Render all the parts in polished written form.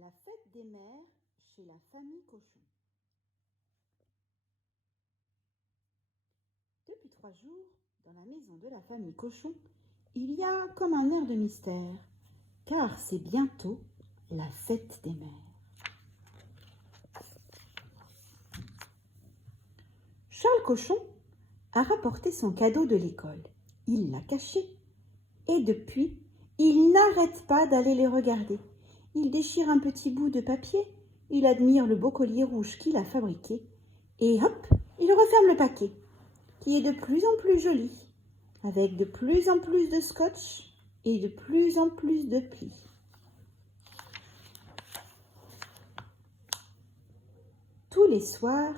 La fête des mères chez la famille Cochon. Depuis 3 jours, dans la maison de la famille Cochon, il y a comme un air de mystère, car c'est bientôt la fête des mères. Charles Cochon a rapporté son cadeau de l'école. Il l'a caché. Et depuis, il n'arrête pas d'aller les regarder. Il déchire un petit bout de papier, il admire le beau collier rouge qu'il a fabriqué, et hop, il referme le paquet, qui est de plus en plus joli, avec de plus en plus de scotch et de plus en plus de plis. Tous les soirs,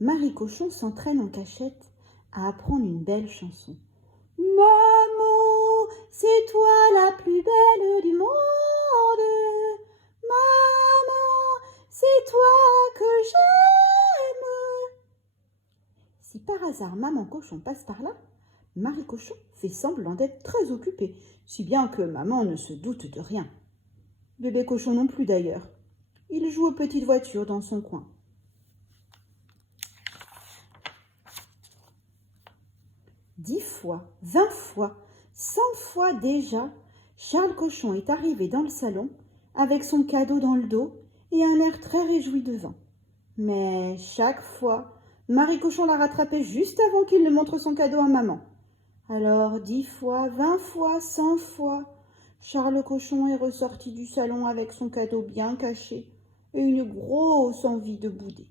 Marie Cochon s'entraîne en cachette à apprendre une belle chanson. Maman, c'est toi la plus belle du monde. Maman, c'est toi que j'aime. Si par hasard Maman Cochon passe par là, Marie Cochon fait semblant d'être très occupée, si bien que Maman ne se doute de rien. Bébé Cochon non plus d'ailleurs. Il joue aux petites voitures dans son coin. 10 fois, 20 fois, 100 fois déjà, Charles Cochon est arrivé dans le salon avec son cadeau dans le dos et un air très réjoui devant. Mais chaque fois, Marie Cochon l'a rattrapé juste avant qu'il ne montre son cadeau à Maman. Alors 10 fois, 20 fois, 100 fois, Charles Cochon est ressorti du salon avec son cadeau bien caché et une grosse envie de bouder.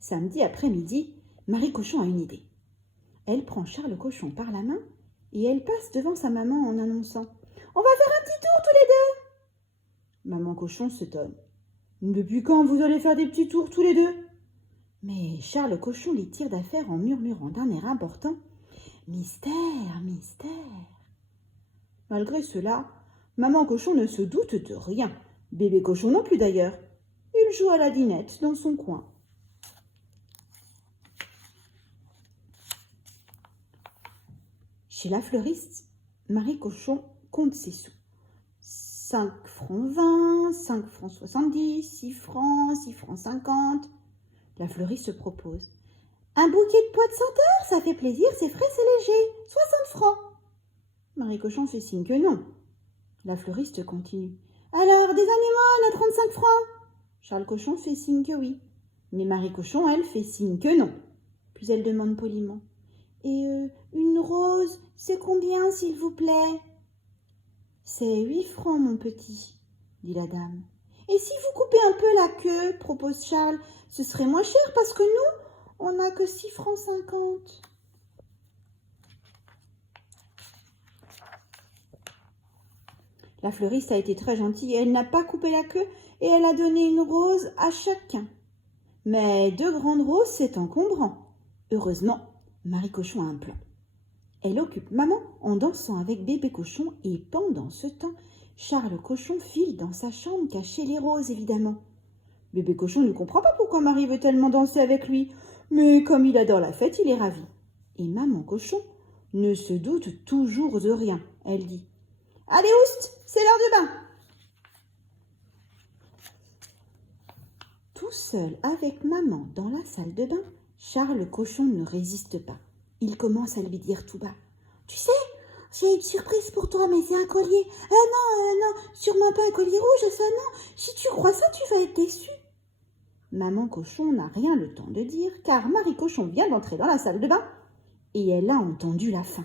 Samedi après-midi, Marie Cochon a une idée. Elle prend Charles Cochon par la main et elle passe devant sa maman en annonçant « On va faire un petit tour tous les deux !» Maman Cochon s'étonne. « Depuis quand vous allez faire des petits tours tous les deux ?» Mais Charles Cochon les tire d'affaire en murmurant d'un air important « Mystère, mystère !» Malgré cela, Maman Cochon ne se doute de rien. Bébé Cochon non plus d'ailleurs. Il joue à la dinette dans son coin. Chez la fleuriste, Marie Cochon compte ses sous. 5 francs 20, 5 francs 70, 6 francs 50. La fleuriste se propose. Un bouquet de pois de senteur, ça fait plaisir, c'est frais, c'est léger. 60 francs. Marie Cochon fait signe que non. La fleuriste continue. Alors, des anémones à 35 francs. Charles Cochon fait signe que oui. Mais Marie Cochon, elle, fait signe que non. Puis elle demande poliment. Et une rose, c'est combien, s'il vous plaît ? C'est 8 francs, mon petit, dit la dame. Et si vous coupez un peu la queue, propose Charles, ce serait moins cher parce que nous, on n'a que 6 francs 50. La fleuriste a été très gentille, elle n'a pas coupé la queue et elle a donné une rose à chacun. Mais 2 grandes roses, c'est encombrant. Heureusement, Marie Cochon a un plan. Elle occupe Maman en dansant avec Bébé Cochon et pendant ce temps, Charles Cochon file dans sa chambre cacher les roses, évidemment. Bébé Cochon ne comprend pas pourquoi Marie veut tellement danser avec lui, mais comme il adore la fête, il est ravi. Et Maman Cochon ne se doute toujours de rien. Elle dit « Allez, oust, c'est l'heure du bain !» Tout seul avec Maman dans la salle de bain, Charles Cochon ne résiste pas. Il commence à lui dire tout bas. « Tu sais, j'ai une surprise pour toi, mais c'est un collier. Non, sûrement pas un collier rouge, ça non. Si tu crois ça, tu vas être déçu. » Maman Cochon n'a rien le temps de dire, car Marie Cochon vient d'entrer dans la salle de bain et elle a entendu la fin.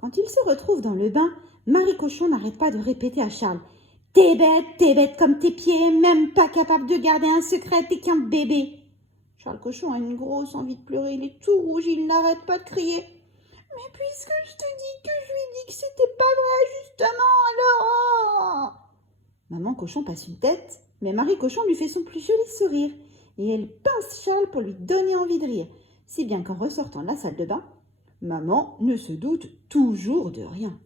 Quand il se retrouve dans le bain, Marie Cochon n'arrête pas de répéter à Charles « T'es bête comme tes pieds, même pas capable de garder un secret, t'es qu'un bébé. » Charles Cochon a une grosse envie de pleurer, il est tout rouge, il n'arrête pas de crier. « Mais puisque je te dis que je lui ai dit que c'était pas vrai, justement, alors... » Maman Cochon passe une tête, mais Marie Cochon lui fait son plus joli sourire, et elle pince Charles pour lui donner envie de rire, si bien qu'en ressortant de la salle de bain, Maman ne se doute toujours de rien.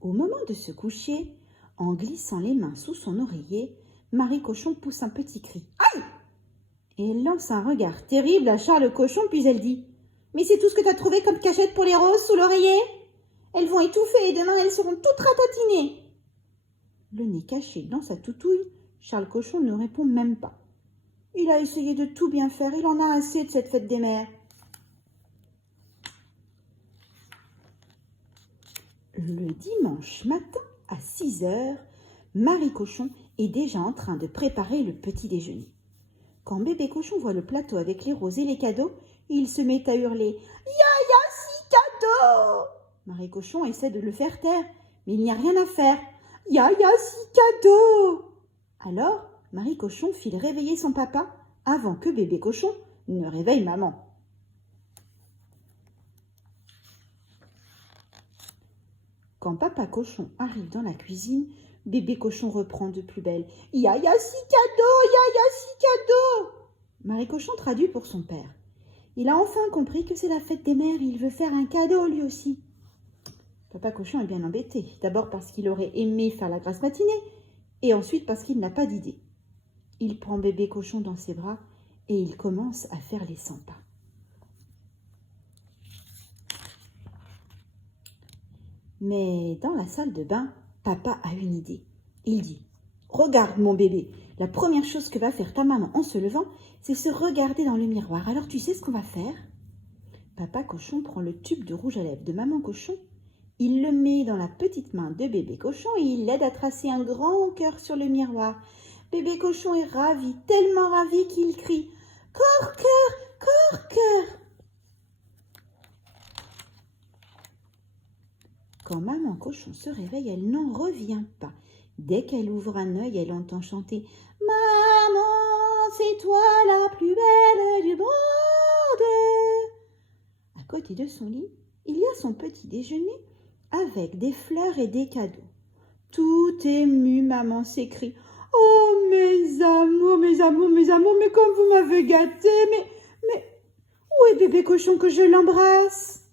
Au moment de se coucher, en glissant les mains sous son oreiller, Marie Cochon pousse un petit cri. Aïe! Et elle lance un regard terrible à Charles Cochon, puis elle dit: Mais c'est tout ce que t'as trouvé comme cachette pour les roses sous l'oreiller? Elles vont étouffer et demain elles seront toutes ratatinées. Le nez caché dans sa toutouille, Charles Cochon ne répond même pas. Il a essayé de tout bien faire, il en a assez de cette fête des mères. Le dimanche matin, à 6 heures, Marie Cochon est déjà en train de préparer le petit déjeuner. Quand bébé Cochon voit le plateau avec les roses et les cadeaux, il se met à hurler « Ya, si cadeaux !» Marie Cochon essaie de le faire taire, mais il n'y a rien à faire. « Ya, si cadeaux !» Alors, Marie Cochon file réveiller son papa avant que bébé Cochon ne réveille maman. Quand papa Cochon arrive dans la cuisine, bébé Cochon reprend de plus belle. « Ya, si cadeaux, ya, si cadeaux !» Marie Cochon traduit pour son père. Il a enfin compris que c'est la fête des mères, il veut faire un cadeau lui aussi. Papa Cochon est bien embêté, d'abord parce qu'il aurait aimé faire la grasse matinée, et ensuite parce qu'il n'a pas d'idée. Il prend bébé Cochon dans ses bras et il commence à faire les 100 pas. Mais dans la salle de bain, papa a une idée. Il dit: « Regarde mon bébé, la première chose que va faire ta maman en se levant, c'est se regarder dans le miroir. Alors tu sais ce qu'on va faire ?» Papa Cochon prend le tube de rouge à lèvres de maman Cochon, il le met dans la petite main de bébé Cochon et il l'aide à tracer un grand cœur sur le miroir. Bébé Cochon est ravi, tellement ravi qu'il crie « Corps-cœur, corps-cœur !» Quand maman Cochon se réveille, elle n'en revient pas. Dès qu'elle ouvre un œil, elle entend chanter « Maman, c'est toi la plus belle du monde !» À côté de son lit, il y a son petit déjeuner avec des fleurs et des cadeaux. Tout émue, maman s'écrie « Oh, mes amours, mes amours, mes amours, mais comme vous m'avez gâté, mais où est bébé Cochon que je l'embrasse ?»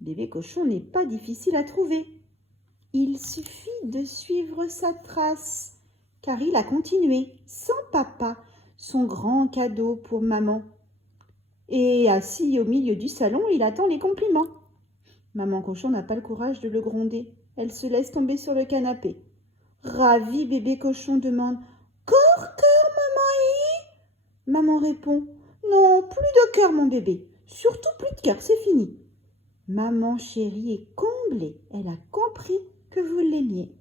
Bébé Cochon n'est pas difficile à trouver. Il suffit de suivre sa trace, car il a continué, sans papa, son grand cadeau pour maman. Et assis au milieu du salon, il attend les compliments. Maman Cochon n'a pas le courage de le gronder. Elle se laisse tomber sur le canapé. Ravi, bébé Cochon demande « Cœur, maman ?» Maman répond « Non, plus de cœur, mon bébé. Surtout plus de cœur, c'est fini. » Maman chérie est comblée. Elle a compris que vous l'aimiez.